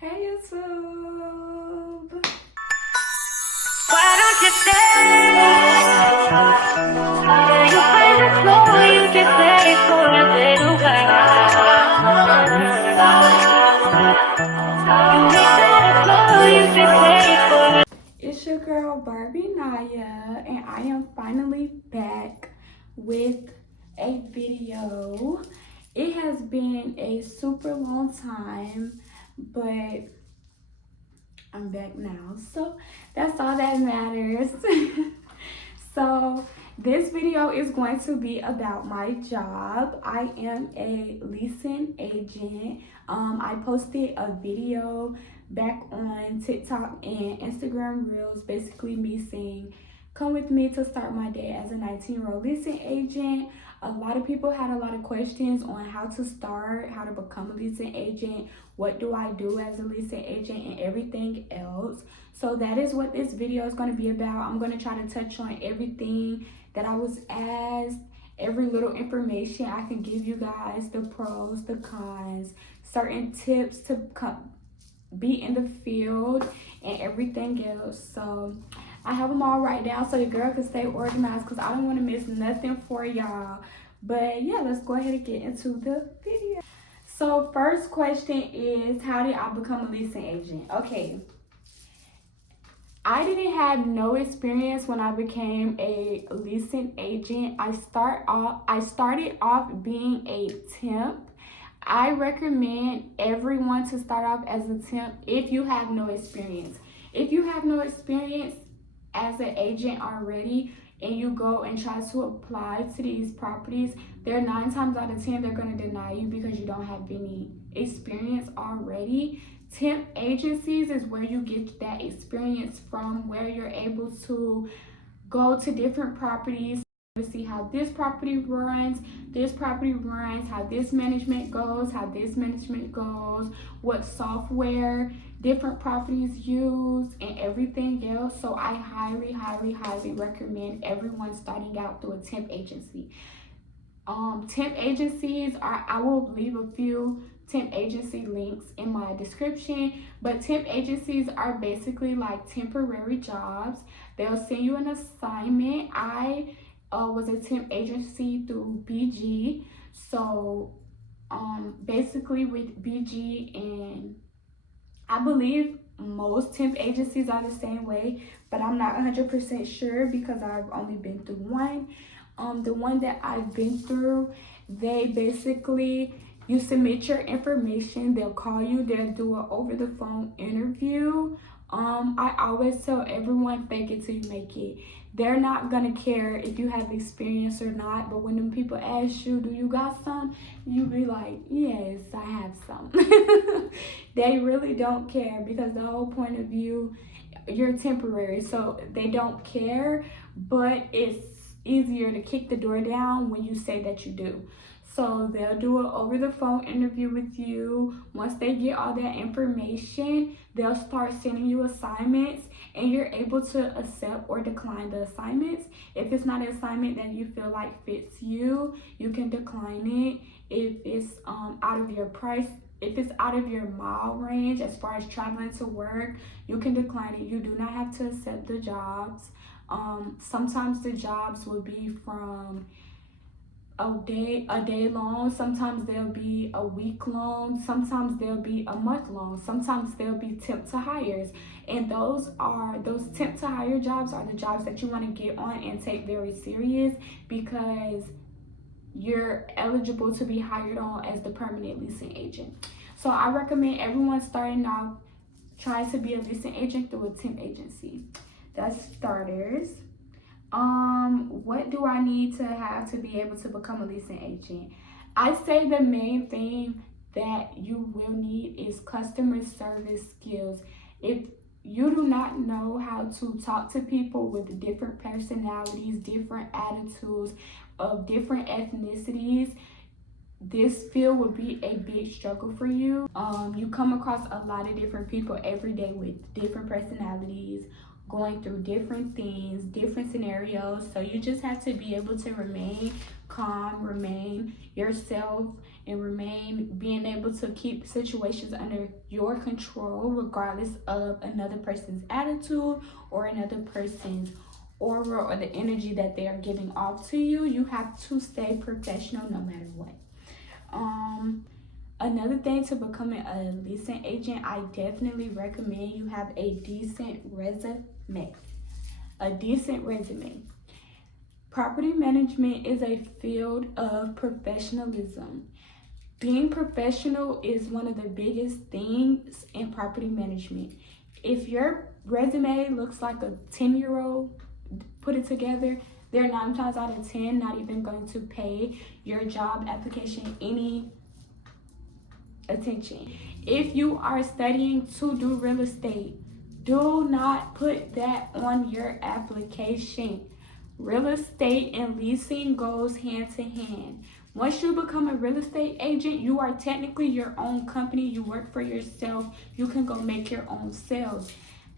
Hey YouTube! Why don't you stay? You find the floor, you can stay for a little while. You make that floor, you can stay for a It's your girl Barbie Naya, and I am finally back with a video. It has been a super long time, but I'm back now, so that's all that matters. So this video is going to be about my job. I am a leasing agent. I posted a video back on TikTok and Instagram Reels, basically me saying, come with me to start my day as a 19-year-old leasing agent. A lot of people had a lot of questions on how to start, how to become a leasing agent, what do I do as a leasing agent, and everything else. So that is what this video is going to be about. I'm going to try to touch on everything that I was asked, every little information I can give you guys, the pros, the cons, certain tips to be in the field, and everything else. So I have them all right down so your girl can stay organized because I don't want to miss nothing for y'all. But yeah, let's go ahead and get into the video. So first question is, how did I become a leasing agent? Okay, I didn't have no experience when I became a leasing agent. I started off being a temp. I recommend everyone to start off as a temp if you have no experience. If you have no experience as an agent already and you go and try to apply to these properties, they're 9 times out of 10 they're going to deny you because you don't have any experience already. Temp agencies is where you get that experience from, where you're able to go to different properties to see how this property runs, how this management goes, what software different properties use, and everything else. So I highly recommend everyone starting out through a temp agency. Temp agencies are, I will leave a few temp agency links in my description, but temp agencies are basically like temporary jobs. They'll send you an assignment. I was a temp agency through BG. So basically with BG, and I believe most temp agencies are the same way, but I'm not 100% sure because I've only been through one. The one that I've been through, they basically, you submit your information, they'll call you, they'll do an over the phone interview. I always tell everyone, fake it till you make it. They're not gonna care if you have experience or not, but when them people ask you, do you got some? You be like, yes, I have some. They really don't care because the whole point of view, you're temporary, so they don't care, but it's easier to kick the door down when you say that you do. So they'll do an over the phone interview with you. Once they get all that information, they'll start sending you assignments, and you're able to accept or decline the assignments. If it's not an assignment that you feel like fits you, you can decline it. If it's out of your price, if it's out of your mile range as far as traveling to work, you can decline it. You do not have to accept the jobs. Sometimes the jobs will be from a day long, sometimes they'll be a week long, sometimes they'll be a month long, sometimes they'll be temp to hires, and those temp to hire jobs are the jobs that you want to get on and take very serious because you're eligible to be hired on as the permanent leasing agent. So I recommend everyone starting off trying to be a leasing agent through a temp agency. That's starters. What do I need to have to be able to become a leasing agent? I say the main thing that you will need is customer service skills. If you do not know how to talk to people with different personalities, different attitudes, of different ethnicities, this field will be a big struggle for you. You come across a lot of different people every day with different personalities, going through different things, different scenarios. So you just have to be able to remain calm, remain yourself, and remain being able to keep situations under your control regardless of another person's attitude or another person's aura or the energy that they are giving off to you. You have to stay professional no matter what. Another thing to becoming a leasing agent, I definitely recommend you have a decent resume. A decent resume. Property management is a field of professionalism. Being professional is one of the biggest things in property management. If your resume looks like a 10-year-old put it together, they're 9 times out of 10 not even going to pay your job application any attention. If you are studying to do real estate, do not put that on your application. Real estate and leasing goes hand to hand. Once you become a real estate agent, you are technically your own company. You work for yourself. You can go make your own sales.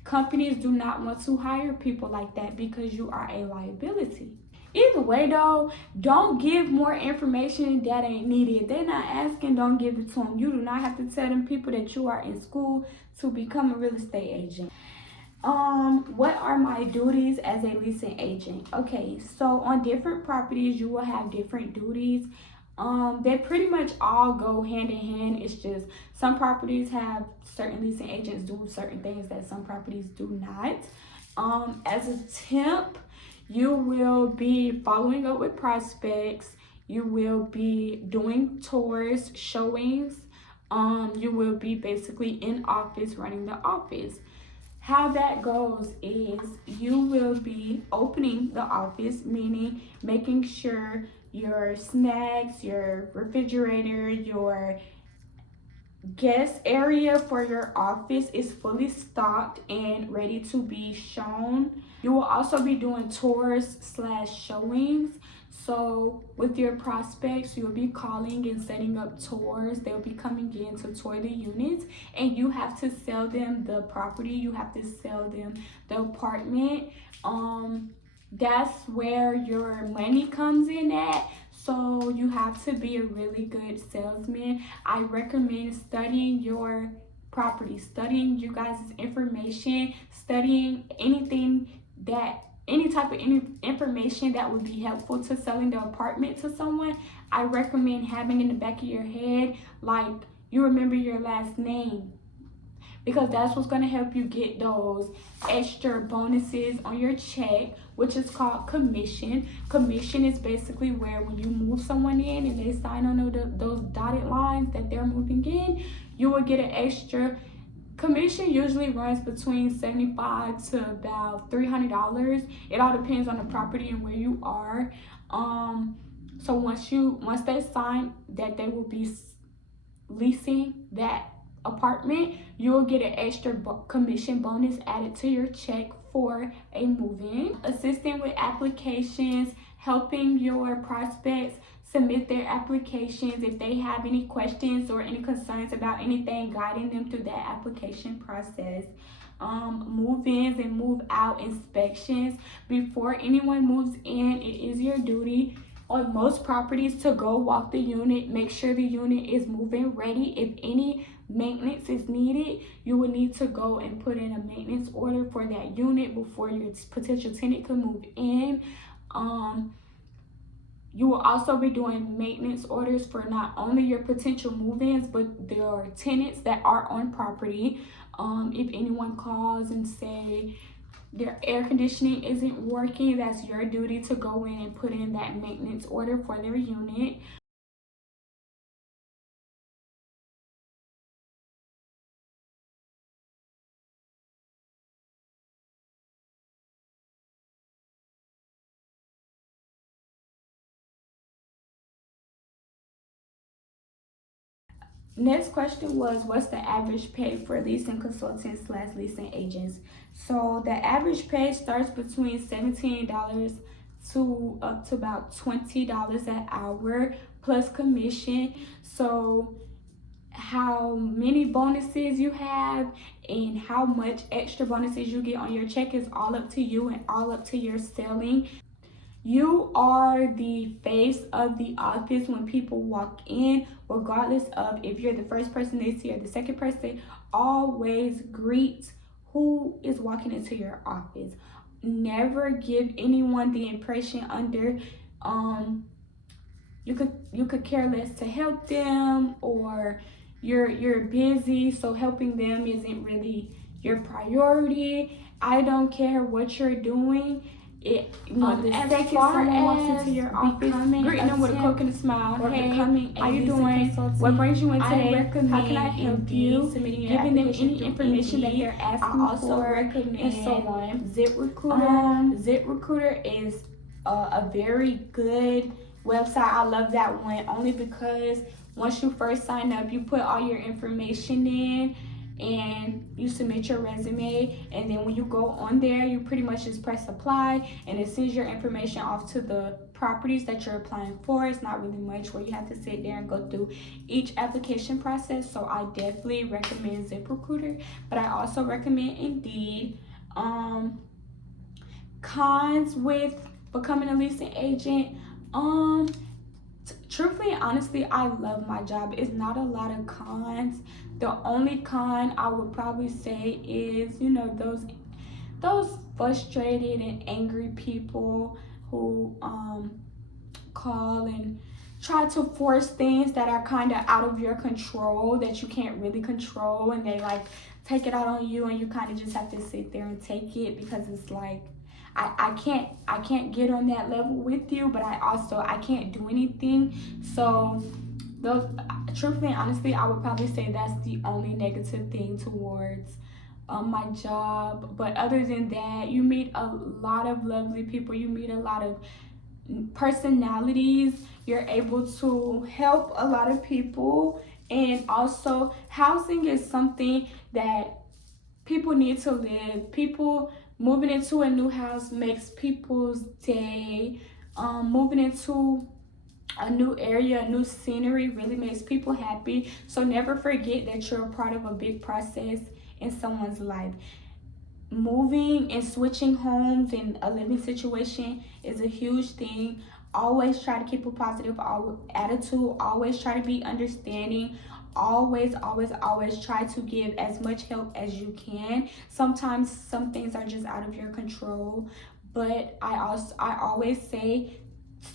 Companies do not want to hire people like that because you are a liability. Either way though, don't give more information that ain't needed. If they're not asking, don't give it to them. You do not have to tell them people that you are in school to become a real estate agent. What are my duties as a leasing agent? Okay, so on different properties you will have different duties. They pretty much all go hand in hand. It's just some properties have certain leasing agents do certain things that some properties do not. As a temp, you will be following up with prospects. You will be doing tours, showings. You will be basically in office, running the office. How that goes is you will be opening the office, meaning making sure your snacks, your refrigerator, your guest area for your office is fully stocked and ready to be shown. You will also be doing tours slash showings. So with your prospects, you'll be calling and setting up tours. They'll be coming in to tour the units, and you have to sell them the property. You have to sell them the apartment. That's where your money comes in at. So you have to be a really good salesman. I recommend studying your property, studying you guys' information, studying any type of information that would be helpful to selling the apartment to someone. I recommend having in the back of your head, like you remember your last name, because that's what's going to help you get those extra bonuses on your check, which is called commission. Commission is basically where when you move someone in and they sign on those dotted lines that they're moving in, you will get an extra commission. Usually runs between $75 to about $300. It all depends on the property and where you are. So once they sign that they will be leasing that apartment, you'll get an extra commission bonus added to your check for a move-in. Assisting with applications, helping your prospects submit their applications. If they have any questions or any concerns about anything, guiding them through that application process. Move-ins and move-out inspections. Before anyone moves in, it is your duty on most properties to go walk the unit, make sure the unit is move-in ready. If any maintenance is needed, you will need to go and put in a maintenance order for that unit before your potential tenant can move in. You will also be doing maintenance orders for not only your potential move-ins, but your tenants that are on property. If anyone calls and say their air conditioning isn't working, that's your duty to go in and put in that maintenance order for their unit. Next question was, what's the average pay for leasing consultants slash leasing agents? So the average pay starts between $17 to up to about $20 an hour plus commission. So how many bonuses you have and how much extra bonuses you get on your check is all up to you and all up to your selling. You are the face of the office when people walk in, regardless of if you're the first person they see or the second person. Always greet who is walking into your office. Never give anyone the impression under you could care less to help them, or you're busy, so helping them isn't really your priority. I don't care what you're doing. The second someone walks into your office, greeting them with a Coke and a smile. Hey, how you doing? What brings you in today? How can I help you? Giving them any information that they're asking for, and so on. ZipRecruiter is a very good website. I love that one only because once you first sign up, you put all your information in and you submit your resume, and then when you go on there, you pretty much just press apply and it sends your information off to the properties that you're applying for. It's not really much where you have to sit there and go through each application process, so I definitely recommend ZipRecruiter. But I also recommend Indeed. Cons with becoming a leasing agent. Truthfully, honestly, I love my job. It's not a lot of cons. The only con I would probably say is, those frustrated and angry people who call and try to force things that are kind of out of your control, that you can't really control, and they like take it out on you, and you kind of just have to sit there and take it, because it's like I can't get on that level with you, but I can't do anything. So those, truthfully, honestly, I would probably say that's the only negative thing towards my job. But other than that, you meet a lot of lovely people. You meet a lot of personalities. You're able to help a lot of people, and also housing is something that people need to live. People moving into a new house makes people's day. Moving into a new area, a new scenery really makes people happy. So never forget that you're a part of a big process in someone's life. Moving and switching homes in a living situation is a huge thing. Always try to keep a positive attitude. Always try to be understanding. Always try to give as much help as you can. Sometimes some things are just out of your control, but I always say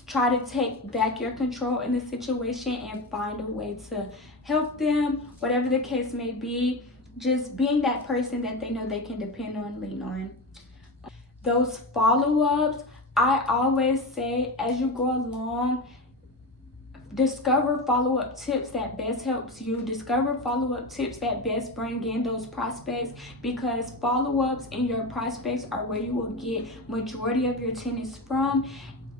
try to take back your control in the situation and find a way to help them, whatever the case may be. Just being that person that they know they can depend on, lean on. Those follow-ups, I always say, as you go along, discover follow-up tips that best helps you. Discover follow-up tips that best bring in those prospects, because follow-ups and your prospects are where you will get majority of your tenants from.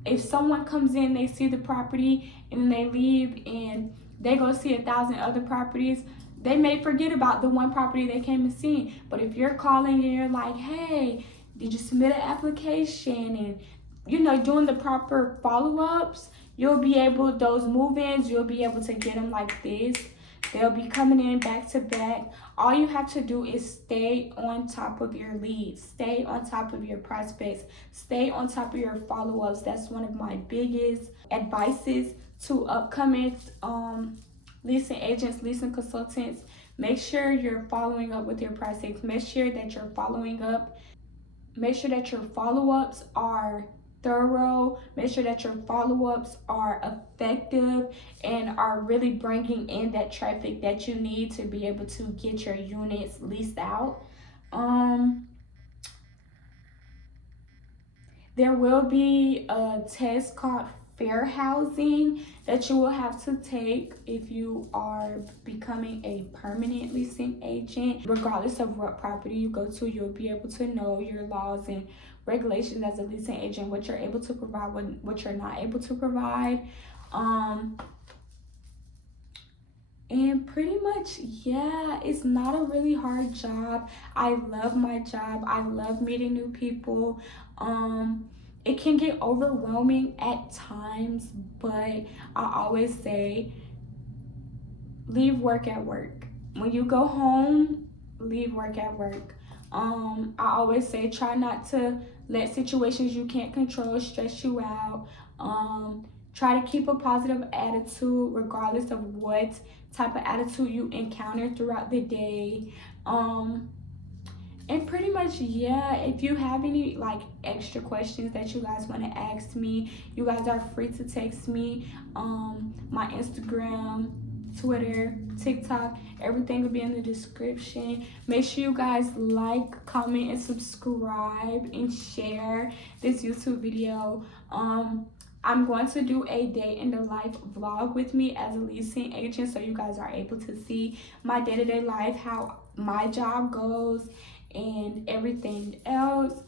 If someone comes in, they see the property, and then they leave and they go see 1,000 other properties, they may forget about the one property they came and seen. But if you're calling and you're like, hey, did you submit an application, and doing the proper follow-ups, you'll be able, those move-ins, you'll be able to get them like this. They'll be coming in back to back. All you have to do is stay on top of your leads, stay on top of your prospects, stay on top of your follow-ups. That's one of my biggest advices to upcoming leasing agents, leasing consultants. Make sure you're following up with your prospects. Make sure that you're following up. Make sure that your follow-ups are thorough. Make sure that your follow-ups are effective and are really bringing in that traffic that you need to be able to get your units leased out. There will be a test called fair housing that you will have to take if you are becoming a permanent leasing agent. Regardless of what property you go to, you'll be able to know your laws and regulations as a leasing agent, what you're able to provide, what you're not able to provide. And pretty much, yeah, it's not a really hard job. I love my job. I love meeting new people. It can get overwhelming at times, but I always say, leave work at work. When you go home, leave work at work. I always say try not to let situations you can't control stress you out. Try to keep a positive attitude regardless of what type of attitude you encounter throughout the day. And pretty much, yeah, if you have any like extra questions that you guys want to ask me, you guys are free to text me. My Instagram, Twitter, TikTok, everything will be in the description. Make sure you guys like, comment, and subscribe and share this YouTube video. I'm going to do a day in the life vlog with me as a leasing agent, so you guys are able to see my day-to-day life, how my job goes, and everything else.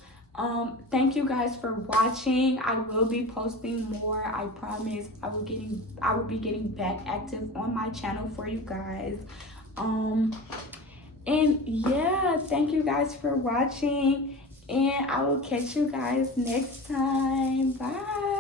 Thank you guys for watching. I will be posting more. I promise. I will be getting back active on my channel for you guys. And yeah, thank you guys for watching, and I will catch you guys next time. Bye.